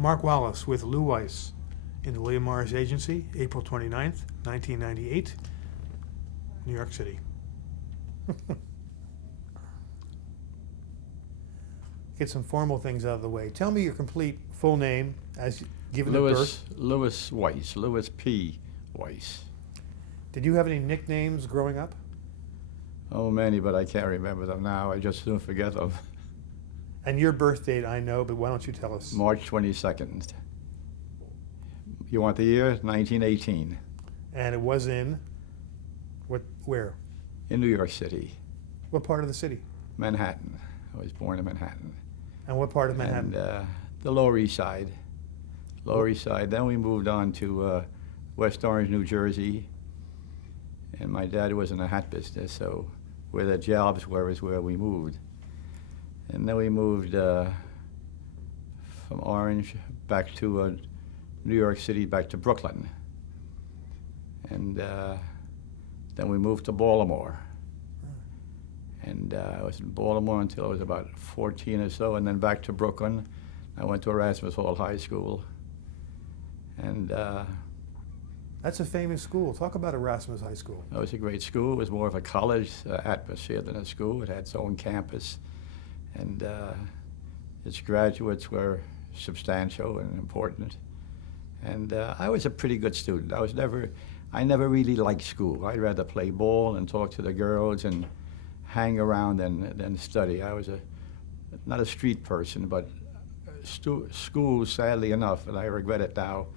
Mark Wallace with Lou Weiss in the William Morris Agency, April 29th, 1998, New York City. Get some formal things out of the way. Tell me your complete full name as given at birth. Louis Weiss, Louis P. Weiss. Did you have any nicknames growing up? Oh, many, but I can't remember them now. I just soon forget them. And your birth date I know, but why don't you tell us? March 22nd. You want the year? 1918. And it was in where? In New York City. What part of the city? Manhattan. I was born in Manhattan. And what part of Manhattan? And the Lower East Side. Lower East Side. Then we moved on to West Orange, New Jersey. And my dad was in the hat business, so where the jobs were is where we moved. And then we moved from Orange back to New York City, back to Brooklyn. And then we moved to Baltimore. And I was in Baltimore until I was about 14 or so, and then back to Brooklyn. I went to Erasmus Hall High School. And that's a famous school. Talk about Erasmus High School. it was a great school. It was more of a college atmosphere than a school. It had its own campus. And its graduates were substantial and important. And I was a pretty good student. I never really liked school. I'd rather play ball and talk to the girls and hang around than study. I was not a street person, but school, sadly enough, and I regret it now,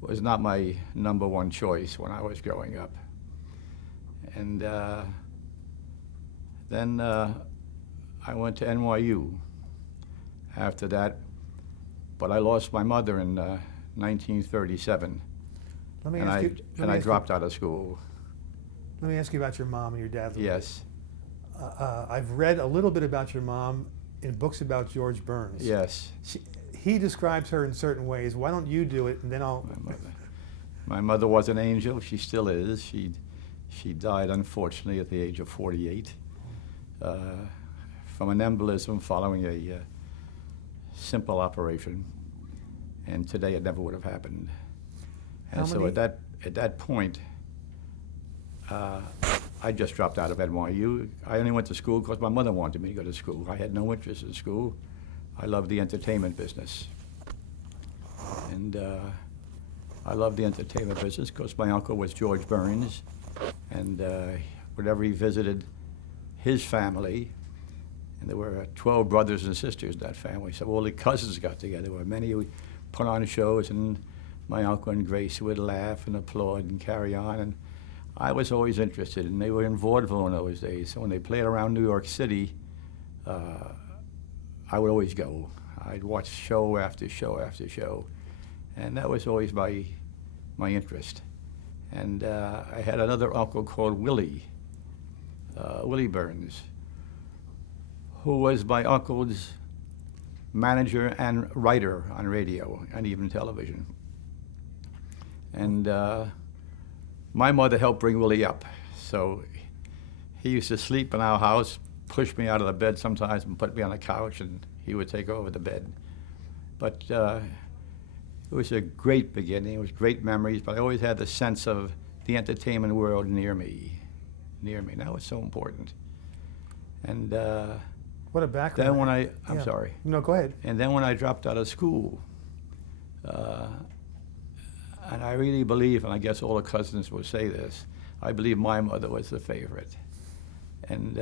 was not my number one choice when I was growing up. And then I went to NYU after that, but I lost my mother in 1937, and I dropped out of school. Let me ask you about your mom and your dad. Yes. I've read a little bit about your mom in books about George Burns. Yes. He describes her in certain ways. Why don't you do it, and then I'll... My mother was an angel. She still is. She died, unfortunately, at the age of 48 from an embolism following a simple operation. And today it never would have happened. And so at that point, I just dropped out of NYU. I only went to school because my mother wanted me to go to school. I had no interest in school. I loved the entertainment business. And I loved the entertainment business because my uncle was George Burns. And whenever he visited his family, and there were 12 brothers and sisters in that family, so all the cousins got together. There were many who put on shows, and my uncle and Grace would laugh and applaud and carry on. And I was always interested, and they were in vaudeville in those days. So when they played around New York City, I would always go. I'd watch show after show after show, and that was always my interest. And I had another uncle called Willie Burns, who was my uncle's manager and writer on radio and even television. And my mother helped bring Willie up. So he used to sleep in our house, push me out of the bed sometimes and put me on the couch, and he would take over the bed. But it was a great beginning. It was great memories, but I always had the sense of the entertainment world near me. And that was so important. And what a background. then when I'm sorry. No, go ahead. And then when I dropped out of school, and I really believe, and I guess all the cousins will say this, I believe my mother was the favorite. And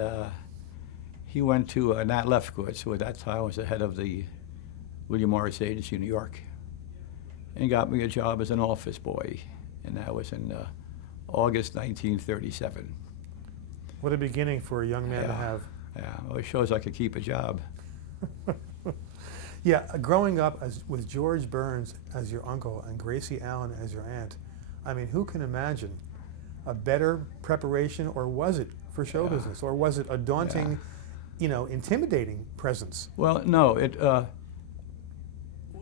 he went to Nat Lefkowitz, who at that time was the head of the William Morris Agency in New York, and got me a job as an office boy. And that was in August 1937. What a beginning for a young man to have. Yeah, well, it shows I could keep a job. Yeah, growing up with George Burns as your uncle and Gracie Allen as your aunt, I mean, who can imagine a better preparation, or was it for show business, or was it a daunting, intimidating presence? Well, no,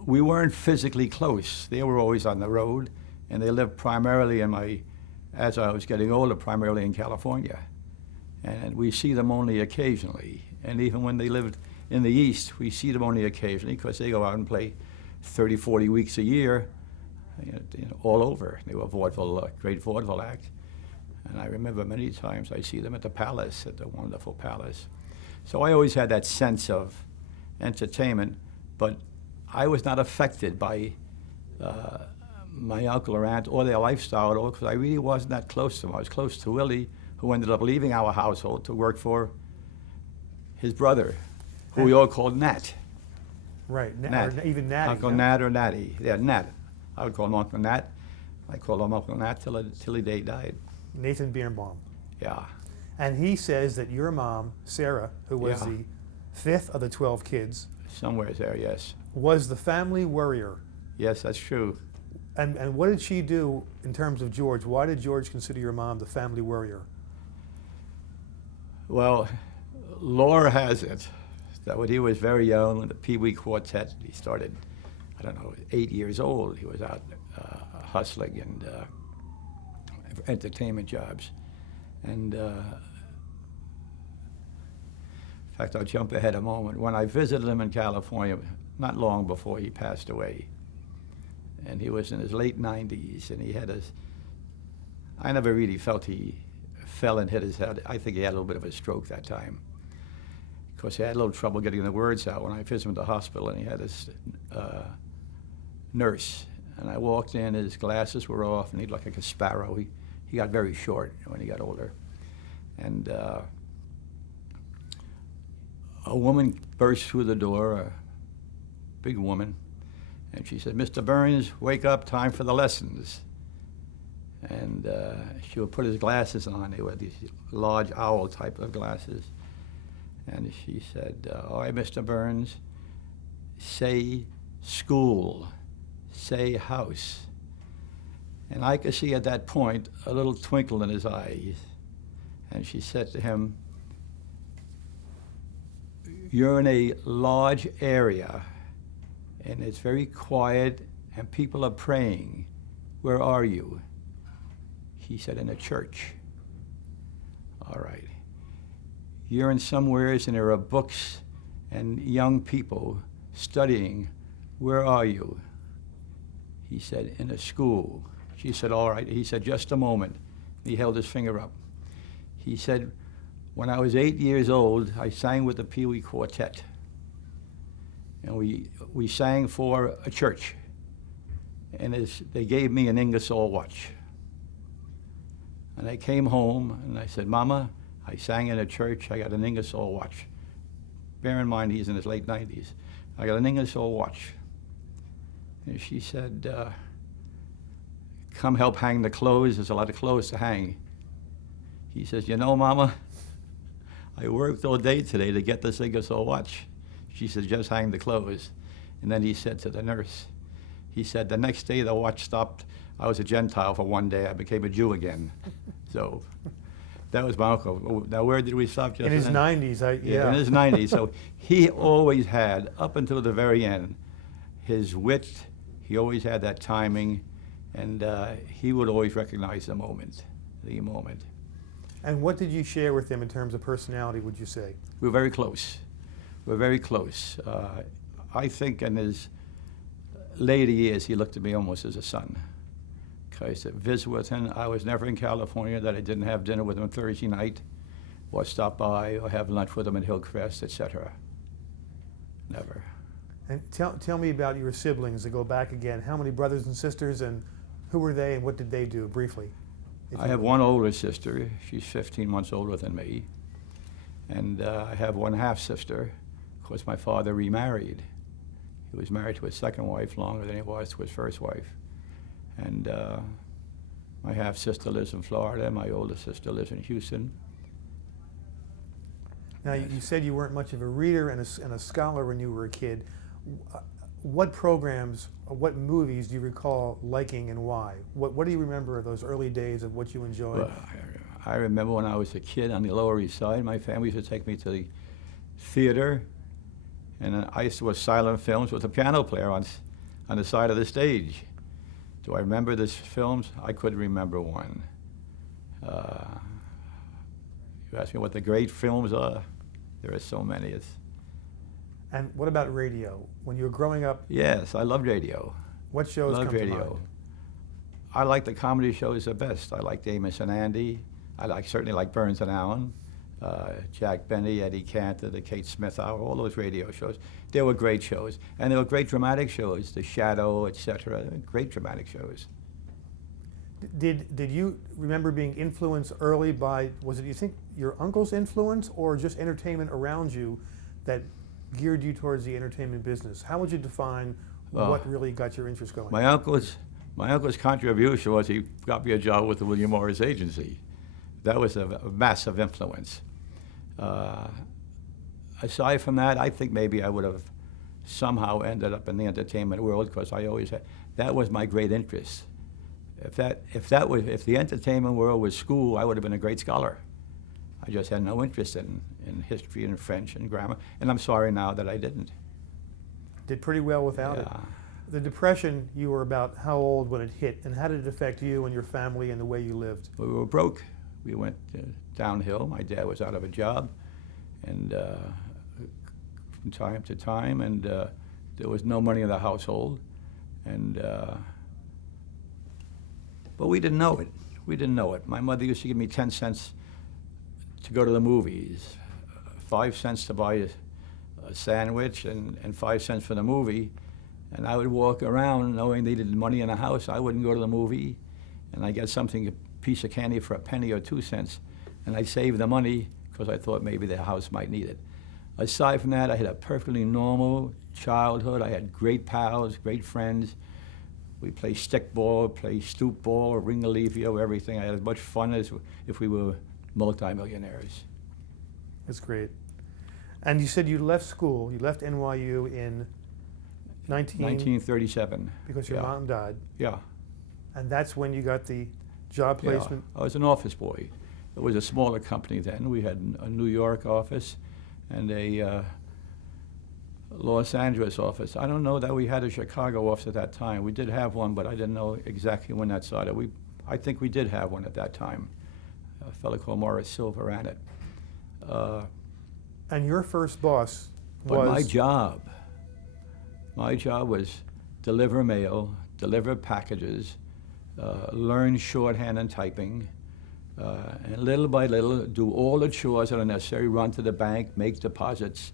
we weren't physically close. They were always on the road, and they lived primarily as I was getting older, primarily in California. And we see them only occasionally. And even when they lived in the East, we see them only occasionally because they go out and play 30, 40 weeks a year, all over. They were vaudeville, great vaudeville act. And I remember many times I see them at the Palace, at the wonderful Palace. So I always had that sense of entertainment, but I was not affected by my uncle or aunt or their lifestyle at all, because I really wasn't that close to them. I was close to Willie, who ended up leaving our household to work for his brother, who we all called Nat. Right, Nat. or even Natty. Uncle Nat or Natty. Yeah, Nat. I would call him Uncle Nat. I called him Uncle Nat till the day he died. Nathan Birnbaum. Yeah. And he says that your mom, Sarah, who was Yeah. the fifth of the 12 kids, Somewhere there, yes. was the family worrier. Yes, that's true. And what did she do in terms of George? Why did George consider your mom the family worrier? Well, lore has it that when he was very young in the Pee Wee Quartet, he started, I don't know, 8 years old. He was out hustling and entertainment jobs. And in fact, I'll jump ahead a moment. When I visited him in California, not long before he passed away, and he was in his late 90s, and he had I never really felt he fell and hit his head. I think he had a little bit of a stroke that time. Of course, he had a little trouble getting the words out when I visited him at the hospital, and he had his nurse. And I walked in, his glasses were off, and he looked like a sparrow. He got very short when he got older. And a woman burst through the door, a big woman, and she said, "Mr. Burns, wake up, time for the lessons." And she would put his glasses on. They were these large owl type of glasses. And she said, "All right, Mr. Burns, say school, say house." And I could see at that point a little twinkle in his eyes. And she said to him, "You're in a large area, and it's very quiet, and people are praying. Where are you?" He said, "In a church." "All right. You're in somewheres, and there are books and young people studying. Where are you?" He said, "In a school." She said, "All right." He said, "Just a moment." He held his finger up. He said, "When I was 8 years old, I sang with the Pee Wee Quartet. And we sang for a church. And they gave me an Ingersoll watch. And I came home, and I said, 'Mama, I sang in a church. I got an Ingersoll watch.' Bear in mind, he's in his late 90s. I got an Ingersoll watch." And she said, "Come help hang the clothes. There's a lot of clothes to hang." He says, "You know, Mama, I worked all day today to get this Ingersoll watch." She said, "Just hang the clothes." And then he said to the nurse, he said, "The next day the watch stopped. I was a Gentile for one day. I became a Jew again." So that was my uncle. Now, where did we stop, Justin? In his 90s, yeah. In his 90s. So he always had, up until the very end, his wit. He always had that timing, and he would always recognize the moment, And what did you share with him in terms of personality, would you say? We were very close. We were very close. I think in his later years, he looked at me almost as a son. I used to visit with him. I was never in California that I didn't have dinner with him Thursday night, or stop by, or have lunch with him in Hillcrest, etc. Never. And tell me about your siblings, to go back again. How many brothers and sisters, and who were they, and what did they do, briefly? I have one older sister. She's 15 months older than me. And I have one half-sister. Of course, my father remarried. He was married to his second wife longer than he was to his first wife. And my half-sister lives in Florida. My older sister lives in Houston. Now, you said you weren't much of a reader and a scholar when you were a kid. What programs, or what movies do you recall liking, and why? What do you remember of those early days of what you enjoyed? Well, I remember when I was a kid on the Lower East Side, my family used to take me to the theater, and I used to watch silent films with a piano player on the side of the stage. Do I remember these films? I couldn't remember one. You ask me what the great films are? There are so many. And what about radio? When you were growing up, Yes, I loved radio. what shows Loved come to radio. mind? I like the comedy shows the best. I liked Amos and Andy. Certainly like Burns and Allen, Jack Benny, Eddie Cantor, the Kate Smith Hour, all those radio shows. They were great shows. And they were great dramatic shows, The Shadow, etc. Great dramatic shows. Did you remember being influenced early by, was it, you think, your uncle's influence or just entertainment around you that geared you towards the entertainment business? How would you define what really got your interest going? My uncle's contribution was he got me a job with the William Morris Agency. That was a massive influence. Aside from that, I think maybe I would have somehow ended up in the entertainment world because I always had, that was my great interest. If the entertainment world was school, I would have been a great scholar. I just had no interest in history and French and grammar, and I'm sorry now that I didn't. Did pretty well without it. Yeah. The Depression, you were about how old when it hit, and how did it affect you and your family and the way you lived? We were broke. We went downhill. My dad was out of a job, and from time to time, and there was no money in the household, and but we didn't know it. We didn't know it. My mother used to give me 10 cents to go to the movies, 5 cents to buy a sandwich, and 5 cents for the movie. And I would walk around knowing they needed money in the house. I wouldn't go to the movie, and I'd get something, a piece of candy for a penny or 2 cents, and I'd save the money because I thought maybe the house might need it. Aside from that, I had a perfectly normal childhood. I had great pals, great friends. We played stickball, played stoop ball, ringalivio, everything. I had as much fun as if we were multimillionaires. That's great. And you said you left school, you left NYU in 1937. because your Yeah. mom died, Yeah. and that's when you got the job Yeah. placement. I was an office boy. It was a smaller company then. We had a New York office and a Los Angeles office. I don't know that we had a Chicago office at that time. We did have one, but I didn't know exactly when that started. I think we did have one at that time. A fellow called Morris Silver ran it. And your first boss But was my job was deliver mail, deliver packages, learn shorthand and typing, and little by little do all the chores that are necessary, run to the bank, make deposits.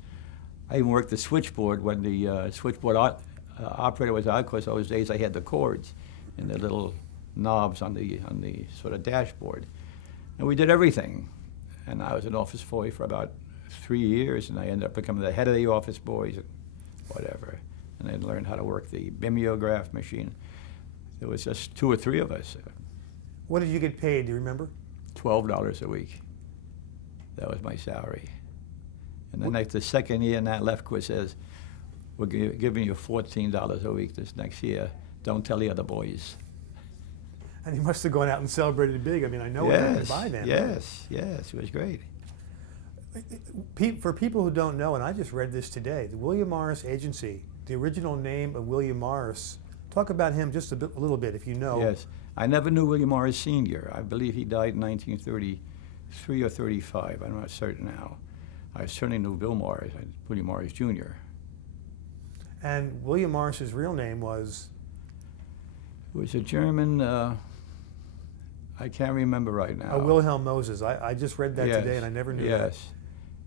I even worked the switchboard when the switchboard operator was out, because those days I had the cords and the little knobs on the sort of dashboard. And we did everything. And I was an office boy for about 3 years, and I ended up becoming the head of the office boys and whatever. And I learned how to work the mimeograph machine. There was just 2 or 3 of us. what did you get paid? Do you remember? $12 a week. That was my salary. And then the second year, Nat Lefkowitz says, we're giving you $14 a week this next year. Don't tell the other boys. And you must have gone out and celebrated big. I mean, I know what happened by then. Yes, it was great. For people who don't know, and I just read this today, the William Morris Agency, the original name of William Morris. Talk about him just a little bit, if you know. Yes, I never knew William Morris Sr. I believe he died in 1933 or 35. I'm not certain now. I certainly knew Bill Morris, William Morris Jr. And William Morris's real name was? It was a German, I can't remember right now. Wilhelm Moses. I just read that today, and I never knew that. Yes,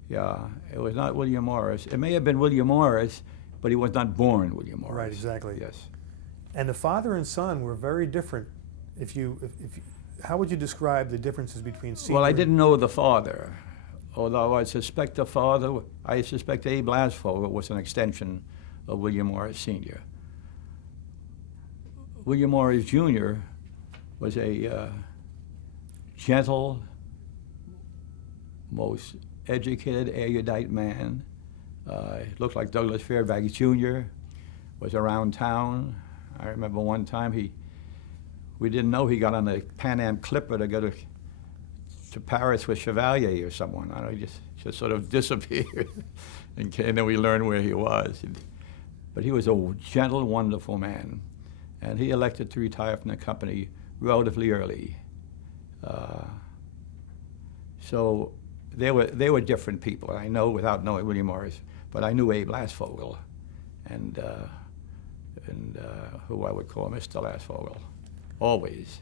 yeah. It was not William Morris. It may have been William Morris, but he was not born William Morris. Right, exactly. Yes. And the father and son were very different. How would you describe the differences between Senior? Well, I didn't know the father, although I suspect the father. I suspect Abe Lasvogel was an extension of William Morris Sr. William Morris Jr. was a gentle, most educated, erudite man. Looked like Douglas Fairbanks Jr. Was around town. I remember one time we didn't know he got on the Pan Am Clipper to go to Paris with Chevalier or someone. I don't know, he just sort of disappeared, and then we learned where he was. But he was a gentle, wonderful man, and he elected to retire from the company relatively early. So they were different people. I know without knowing William Morris. but I knew Abe Lasvogel, and who I would call Mr. Lasvogel, always.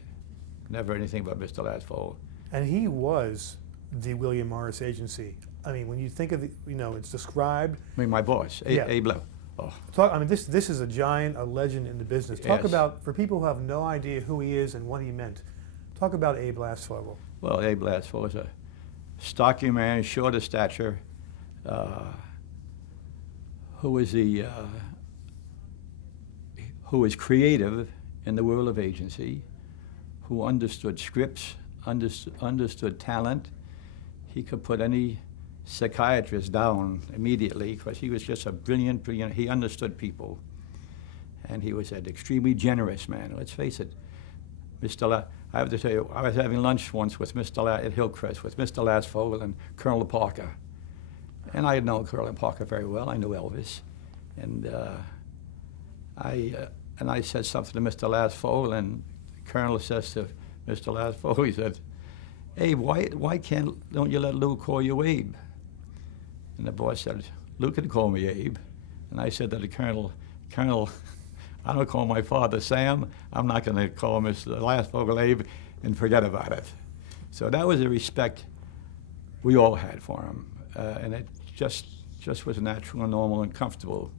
Never anything but Mr. Lasvogel. And he was the William Morris Agency. I mean, when you think of the, it's described. I mean, my boss, Yeah. Abe Lasvogel. Oh. I mean, this is a giant, a legend in the business. Talk Yes. about, for people who have no idea who he is and what he meant, talk about Abe Lasvogel. Well, Abe Lasvogel was a stocky man, short of stature, who was creative in the world of agency, who understood scripts, understood talent. He could put any psychiatrist down immediately because he was just a brilliant, he understood people. And he was an extremely generous man. Let's face it, I have to tell you, I was having lunch once with at Hillcrest with Mr. Lasvogel and Colonel Parker. And I had known Colonel Parker very well. I knew Elvis. And I said something to Mr. Lasvogel, and the Colonel says to Mr. Lasvogel, he said, "Abe, why don't you let Lou call you Abe?" And the boy said, "Lou can call me Abe." And I said to the Colonel, I don't call my father Sam. I'm not going to call Mr. Lasvogel Abe and forget about it. So that was a respect we all had for him. And it just was natural and normal and comfortable.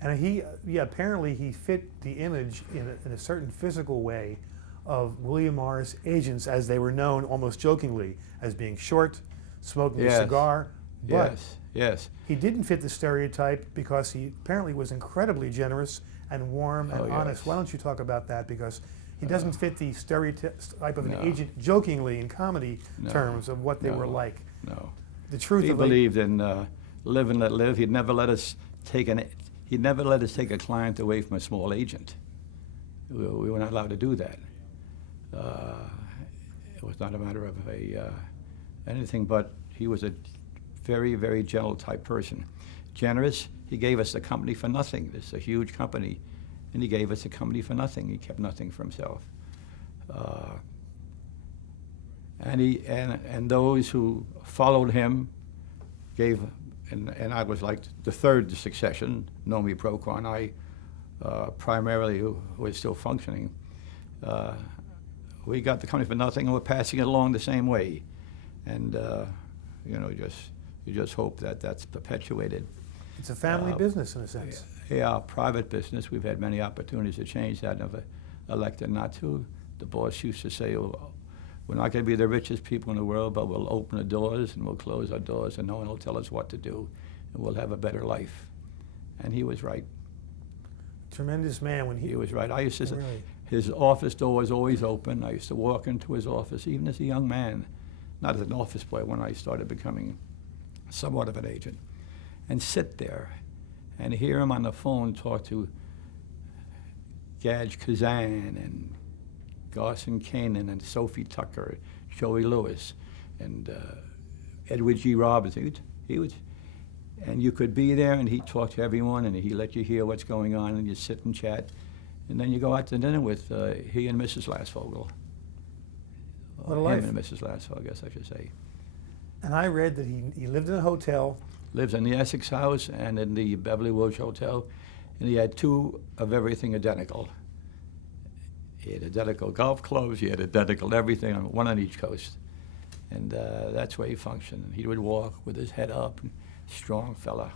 And apparently he fit the image in a certain physical way of William Morris agents, as they were known almost jokingly, as being short, smoking a cigar. But Yes. he didn't fit the stereotype because he apparently was incredibly generous and warm and honest. Yes. Why don't you talk about that? Because he doesn't fit the stereotype of an No. jokingly jokingly in comedy terms of what they were like. No. The truth He of believed in live and let live. He'd never let us take a client away from a small agent. We were not allowed to do that. It was not a matter of anything, but he was a very, very gentle type person. Generous. He gave us the company for nothing. This is a huge company, and he gave us the company for nothing. He kept nothing for himself. And those who followed him gave, and I was like the third succession, Nomi Procore, and I primarily who was still functioning. We got the company for nothing, and we're passing it along the same way. And you just hope that that's perpetuated. It's a family business in a sense. Yeah, private business. We've had many opportunities to change that. Never elected not to. The boss used to say, "Oh, we're not going to be the richest people in the world, but we'll open the doors and we'll close our doors, and no one will tell us what to do, and we'll have a better life." And he was right. Tremendous man when He was right. I used to say, really. his office door was always open. I used to walk into his office, even as a young man, not as an office boy, when I started becoming somewhat of an agent, and sit there and hear him on the phone talk to Gage Kazan and Garson Kanan and Sophie Tucker, Joey Lewis, and Edward G. Robinson. He was, and you could be there, and he'd talk to everyone, and he'd let you hear what's going on, and you sit and chat, and then you go out to dinner with he and Mrs. Lasvogel. What a life. Him and Mrs. Lasvogel, I guess I should say. And I read that he lived in a hotel. Lives in the Essex House and in the Beverly Wilshire Hotel, and he had two of everything identical. He had identical golf clubs, he had identical everything, one on each coast. And that's where he functioned. And he would walk with his head up, strong fella.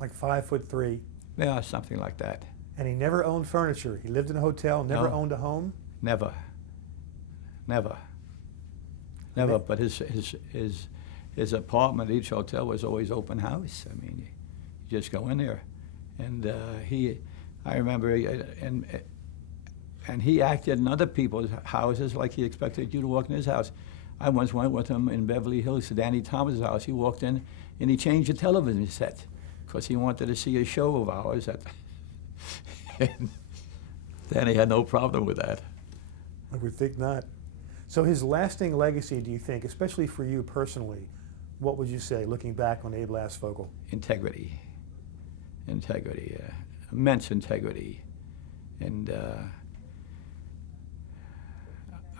Like 5'3". Yeah, something like that. And he never owned furniture. He lived in a hotel, never No. owned a home. Never. But his apartment at each hotel was always open house. I mean, you just go in there. And I remember, and he acted in other people's houses like he expected you to walk in his house. I once went with him in Beverly Hills to Danny Thomas's house. He walked in and he changed the television set because he wanted to see a show of ours. And Danny had no problem with that. I would think not. So his lasting legacy, do you think, especially for you personally, what would you say, looking back on Abe Lasvogel? Integrity, immense integrity. And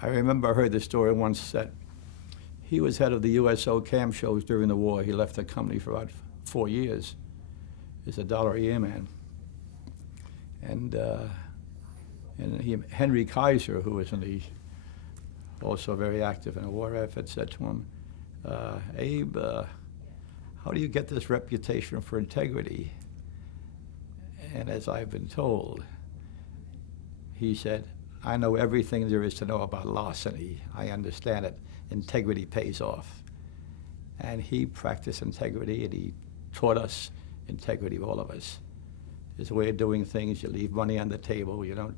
I remember I heard the story once that he was head of the USO cam shows during the war. He left the company for about 4 years as a dollar a year man. And Henry Kaiser, who was also very active in the war effort, said to him, Abe, how do you get this reputation for integrity? And as I've been told, he said, I know everything there is to know about larceny. I understand it. Integrity pays off. And he practiced integrity, and he taught us integrity, all of us. There's a way of doing things. You leave money on the table. You don't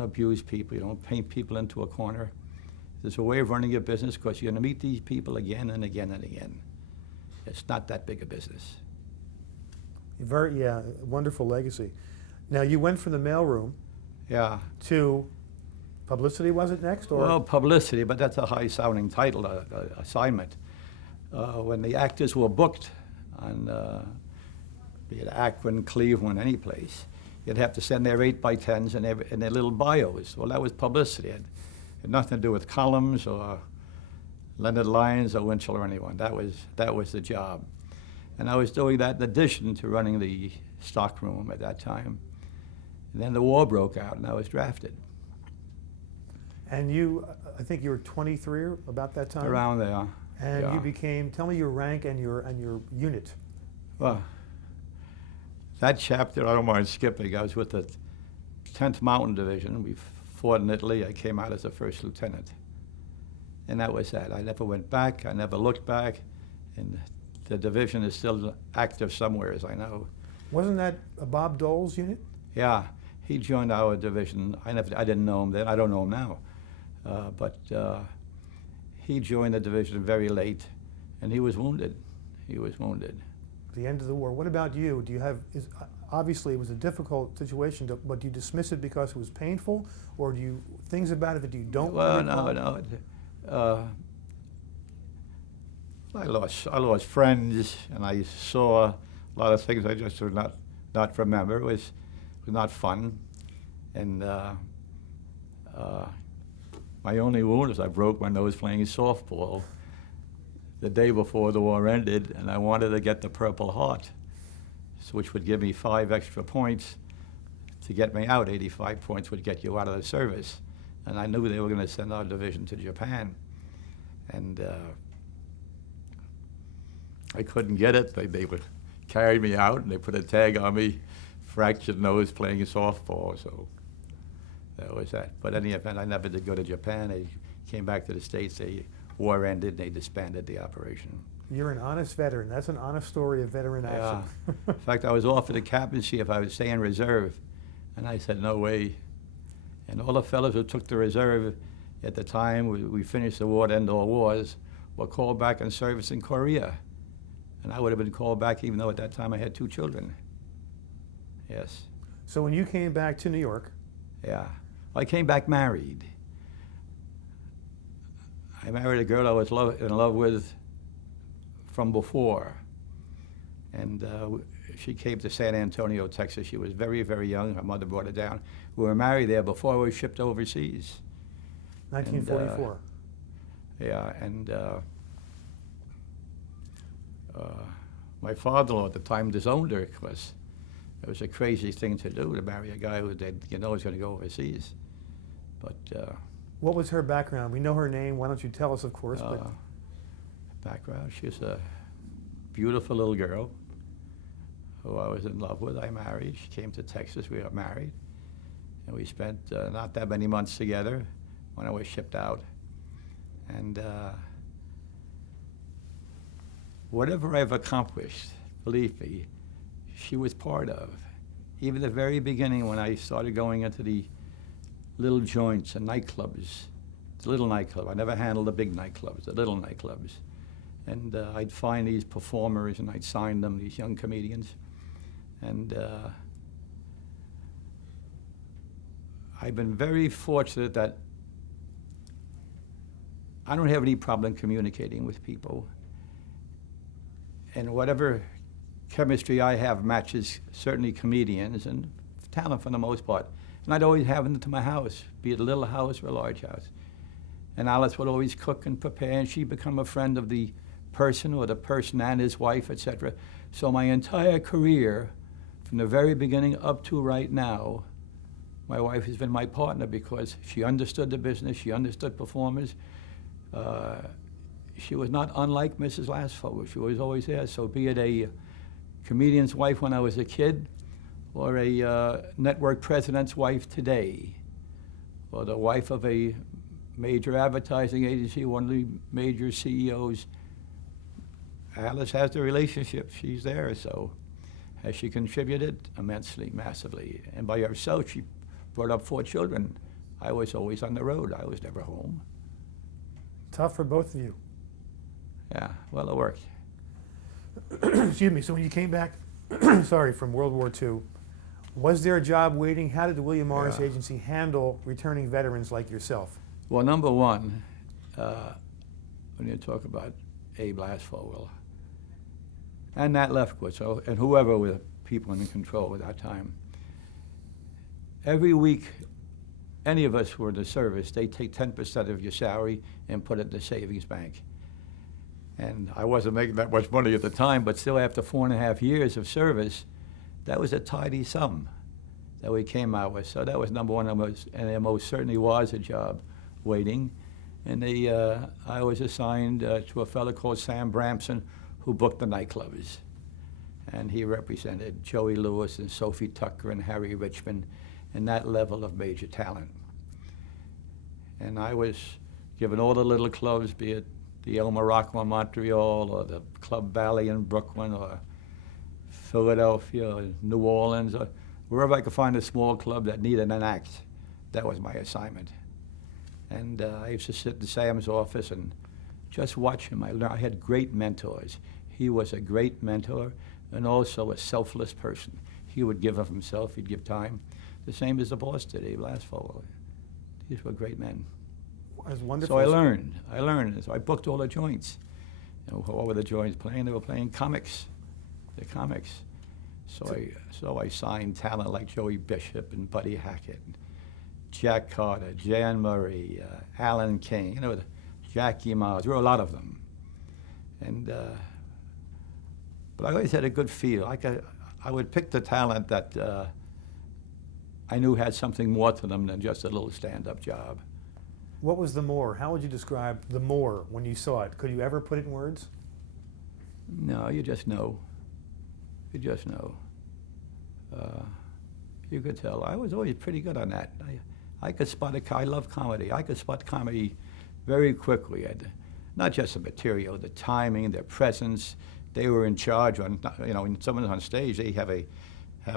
abuse people. You don't paint people into a corner. There's a way of running your business because you're going to meet these people again and again and again. It's not that big a business. Yeah, wonderful legacy. Now, you went from the mailroom to publicity, was it next? Or? Well, publicity, but that's a high-sounding title, assignment. When the actors were booked on, be it Akron, Cleveland, any place, you'd have to send their 8x10s and their little bios. Well, that was publicity. It had nothing to do with columns or Leonard Lyons or Winchell or anyone. That was the job. And I was doing that in addition to running the stock room at that time. And then the war broke out, and I was drafted. And you, I think you were 23 about that time? Around there. And you became, tell me your rank and your unit. Well, that chapter I don't mind skipping. I was with the 10th Mountain Division. We fought in Italy. I came out as a first lieutenant. And that was that. I never went back. I never looked back. And the division is still active somewhere, as I know. Wasn't that Bob Dole's unit? Yeah, he joined our division. I didn't know him then. I don't know him now. But he joined the division very late, and he was wounded. He was wounded. The end of the war. What about you? Do you have? Obviously, it was a difficult situation, but do you dismiss it because it was painful, or do you things about it that you don't? Well, no. I lost friends, and I saw a lot of things I just would not remember. It was not fun, and my only wound is I broke my nose playing softball the day before the war ended, and I wanted to get the Purple Heart, which would give me 5 extra points to get me out. 85 points would get you out of the service, and I knew they were going to send our division to Japan, and I couldn't get it. They would carry me out, and they put a tag on me, fractured nose playing softball, so that was that. But in any event, I never did go to Japan. They came back to the States. The war ended, and they disbanded the operation. You're an honest veteran. That's an honest story of veteran action. In fact, I was offered a captaincy if I would stay in reserve, and I said, no way. And all the fellows who took the reserve at the time, we finished the war to end all wars, were called back in service in Korea. And I would have been called back even though at that time I had 2 children. Yes. So when you came back to New York? Yeah. I came back married. I married a girl I was in love with from before. And she came to San Antonio, Texas. She was very, very young. Her mother brought her down. We were married there before we were shipped overseas. 1944. And my father-in-law at the time disowned her because it was a crazy thing to do, to marry a guy who was going to go overseas. But what was her background? We know her name. Why don't you tell us, of course? But background, she was a beautiful little girl who I was in love with. I married. She came to Texas. We got married. And we spent not that many months together when I was shipped out. And whatever I've accomplished, believe me, she was part of. Even the very beginning when I started going into the little joints and nightclubs, the little nightclub. I never handled the big nightclubs, the little nightclubs. And I'd find these performers and I'd sign them, these young comedians. And I've been very fortunate that I don't have any problem communicating with people. And whatever chemistry I have matches certainly comedians and talent for the most part. And I'd always have them to my house, be it a little house or a large house. And Alice would always cook and prepare, and she'd become a friend of the person or the person and his wife, etc. So my entire career, from the very beginning up to right now, my wife has been my partner because she understood the business, she understood performers. She was not unlike Mrs. Lasfogel. She was always there. So be it a comedian's wife when I was a kid, or a network president's wife today, or the wife of a major advertising agency, one of the major CEOs, Alice has the relationship. She's there. So has she contributed? Immensely, massively. And by herself, she brought up 4 children. I was always on the road. I was never home. Tough for both of you. Yeah, well, it worked. Excuse me. So when you came back, sorry, from World War II, was there a job waiting? How did the William Morris Yeah. Agency handle returning veterans like yourself? Well, number one, when you talk about Abe Lasfogel and Nat Lefkowitz, and whoever were the people in control at that time, every week, any of us who were in the service, they take 10% of your salary and put it in the savings bank. And I wasn't making that much money at the time, but still after 4.5 years of service, that was a tidy sum that we came out with. So that was number one, and there most certainly was a job waiting. And I was assigned to a fellow called Sam Bramson, who booked the nightclubs. And he represented Joey Lewis and Sophie Tucker and Harry Richmond and that level of major talent. And I was given all the little clubs, be it the El Morocco in Montreal, or the Club Valley in Brooklyn, or Philadelphia, or New Orleans, or wherever I could find a small club that needed an act. That was my assignment. And I used to sit in Sam's office and just watch him. I had great mentors. He was a great mentor and also a selfless person. He would give of himself, he'd give time. The same as the boss did, Abe Lasfogel. These were great men. As wonderful. So I learned. So I booked all the joints. And what were the joints playing? They were playing comics, the comics. So I signed talent like Joey Bishop and Buddy Hackett, and Jack Carter, Jan Murray, Alan King, Jackie Miles. There were a lot of them. And but I always had a good feel. I would pick the talent that I knew had something more to them than just a little stand-up job. What was the more? How would you describe the more when you saw it? Could you ever put it in words? No, you just know. You just know. You could tell. I was always pretty good on that. I could spot I love comedy. I could spot comedy very quickly. Not just the material, the timing, their presence. They were in charge. When someone's on stage, they have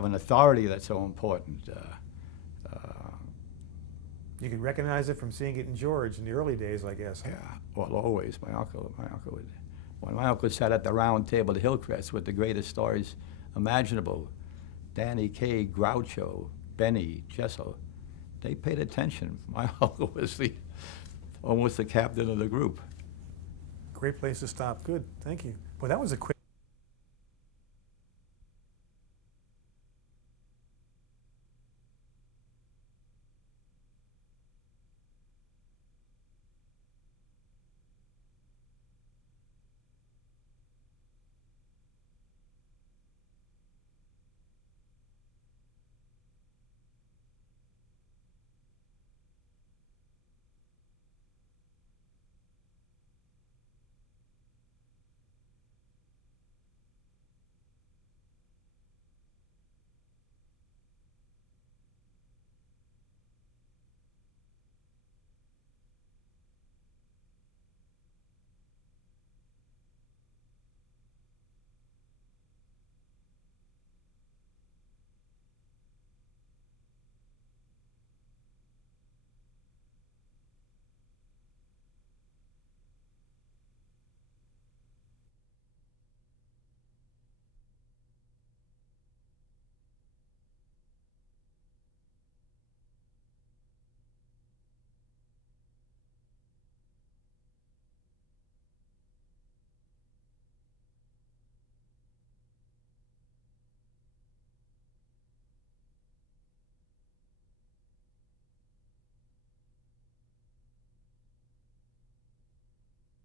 an authority that's so important. You could recognize it from seeing it in George in the early days, I guess. Yeah, well, always. My uncle would. When my uncle sat at the round table at Hillcrest with the greatest stars imaginable, Danny Kaye, Groucho, Benny, Jessel, they paid attention. My uncle was almost the captain of the group. Great place to stop. Good. Thank you. Well, that was a quick